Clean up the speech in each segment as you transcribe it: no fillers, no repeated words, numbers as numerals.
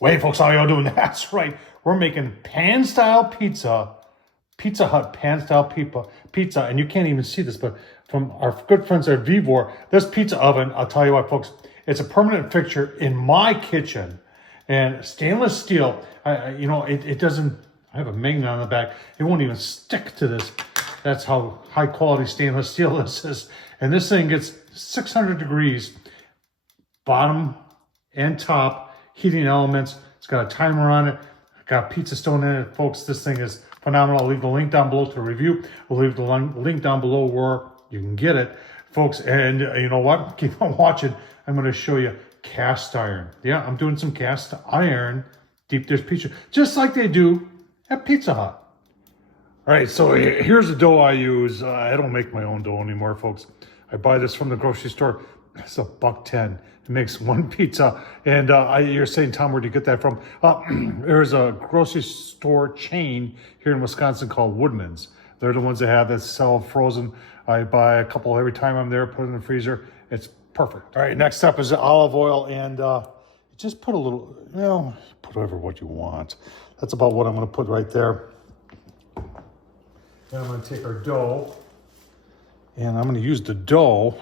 Wait, folks, how y'all doing? That's right. We're making pan-style pizza, Pizza Hut pan-style pizza, and you can't even see this, but from our good friends at VEVOR, this pizza oven, I'll tell you what, folks, it's a permanent fixture in my kitchen, and stainless steel. It doesn't. I have a magnet on the back. It won't even stick to this. That's how high quality stainless steel this is, and this thing gets 600 degrees, bottom and top heating elements. It's got a timer on it. Got pizza stone in it, folks. This thing is phenomenal. I'll leave the link down below to review. I'll leave the link down below where you can get it, folks. And you know what? Keep on watching. I'm going to show you cast iron. Yeah, I'm doing some cast iron deep dish pizza, just like they do at Pizza Hut. All right, so here's the dough I use. I don't make my own dough anymore, folks. I buy this from the grocery store. It's $1.10. It makes one pizza. And you're saying, Tom, where'd you get that from? There's a grocery store chain here in Wisconsin called Woodman's. They're the ones that have that sell frozen. I buy a couple every time I'm there, put it in the freezer. It's perfect. All right, next up is olive oil. And just put a little, put what you want. That's about what I'm going to put right there. Then I'm going to take our dough. And I'm going to use the dough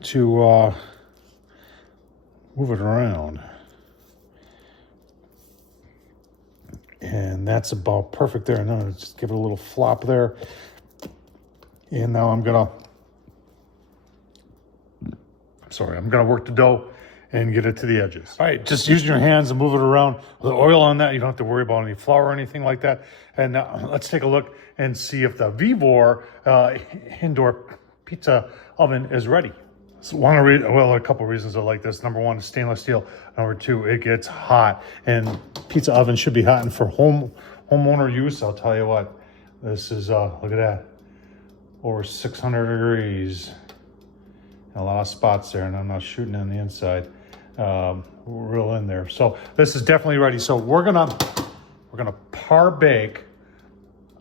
to move it around. And that's about perfect there. Now just give it a little flop there. And now I'm gonna work the dough and get it to the edges. All right, just using your hands and move it around. With the oil on that, you don't have to worry about any flour or anything like that. And now let's take a look and see if the VEVOR indoor pizza oven is ready. So a couple of reasons I like this. Number one, stainless steel. Number two, it gets hot, and pizza oven should be hot. And for homeowner use, I'll tell you what, this is look at that, over 600 degrees. A lot of spots there, and I'm not shooting on the inside. Real in there. So this is definitely ready. So we're gonna Parbake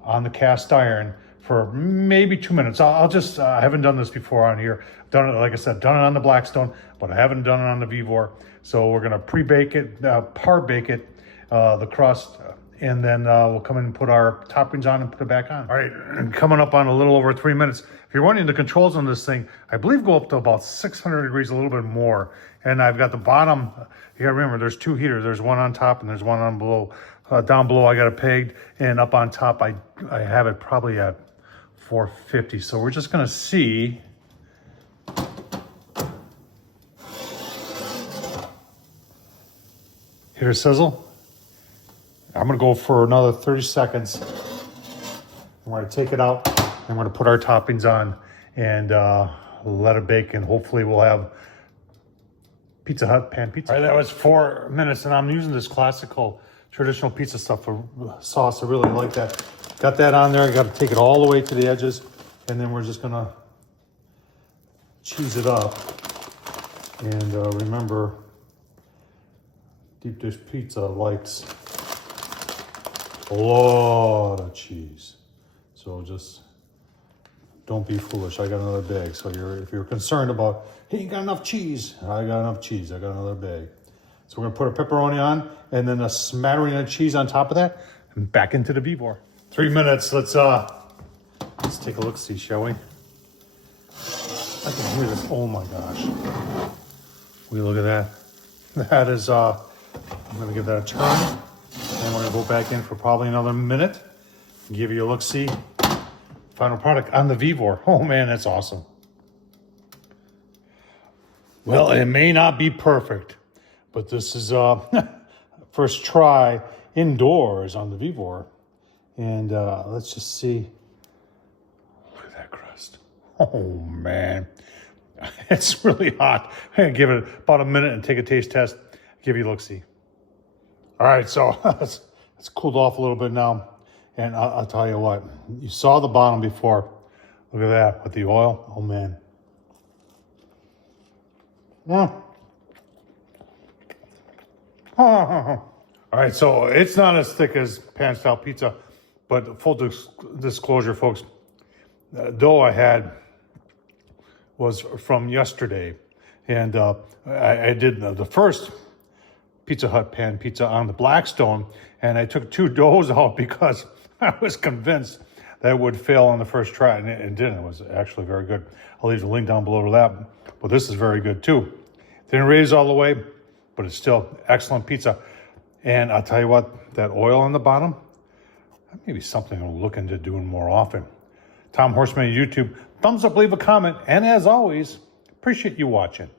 on the cast iron for maybe 2 minutes. I haven't done this before on here. Done it, like I said, done it on the Blackstone, but I haven't done it on the VEVOR. So we're gonna pre-bake it, Parbake it, the crust, and then we'll come in and put our toppings on and put it back on. All right, and coming up on a little over 3 minutes. If you're wanting the controls on this thing, I believe go up to about 600 degrees, a little bit more. And I've got the bottom, you gotta remember, there's two heaters. There's one on top and there's one on below. Down below, I got it pegged, and up on top, I have it probably at 450. So we're just gonna see. Hear a sizzle? I'm gonna go for another 30 seconds. We're gonna take it out, and we're gonna put our toppings on and let it bake, and hopefully we'll have Pizza Hut pan pizza. All right, that was 4 minutes, and I'm using this classical traditional pizza stuff for sauce. I really like that. Got that on there. I got to take it all the way to the edges, and then we're just gonna cheese it up. And remember, deep dish pizza likes a lot of cheese, so just don't be foolish. I got another bag. So if you're concerned about, hey, you got enough cheese? I got enough cheese. I got another bag. So we're gonna put a pepperoni on, and then a smattering of cheese on top of that, and back into the VEVOR. 3 minutes. Let's take a look, see, shall we? I can hear this. Oh my gosh! We look at that. That is. I'm gonna give that a turn, and we're gonna go back in for probably another minute. Give you a look, see. Final product on the VEVOR. Oh man, that's awesome. Well, it may not be perfect, but this is first try indoors on the VEVOR. And let's just see. Look at that crust. Oh man, it's really hot. I'm gonna give it about a minute and take a taste test. Give you a look, see. All right, so it's cooled off a little bit now. And I'll tell you what, you saw the bottom before. Look at that with the oil. Oh, man. All right, so it's not as thick as pan-style pizza, but full disclosure, folks, the dough I had was from yesterday. And I did the first Pizza Hut pan pizza on the Blackstone, and I took 2 doughs out because I was convinced that it would fail on the first try, and it didn't. It was actually very good. I'll leave the link down below to that. But this is very good too. Didn't raise all the way, but it's still excellent pizza. And I'll tell you what, that oil on the bottom, that may be something I'll look into doing more often. Tom Horsman, YouTube. Thumbs up, leave a comment, and as always, appreciate you watching.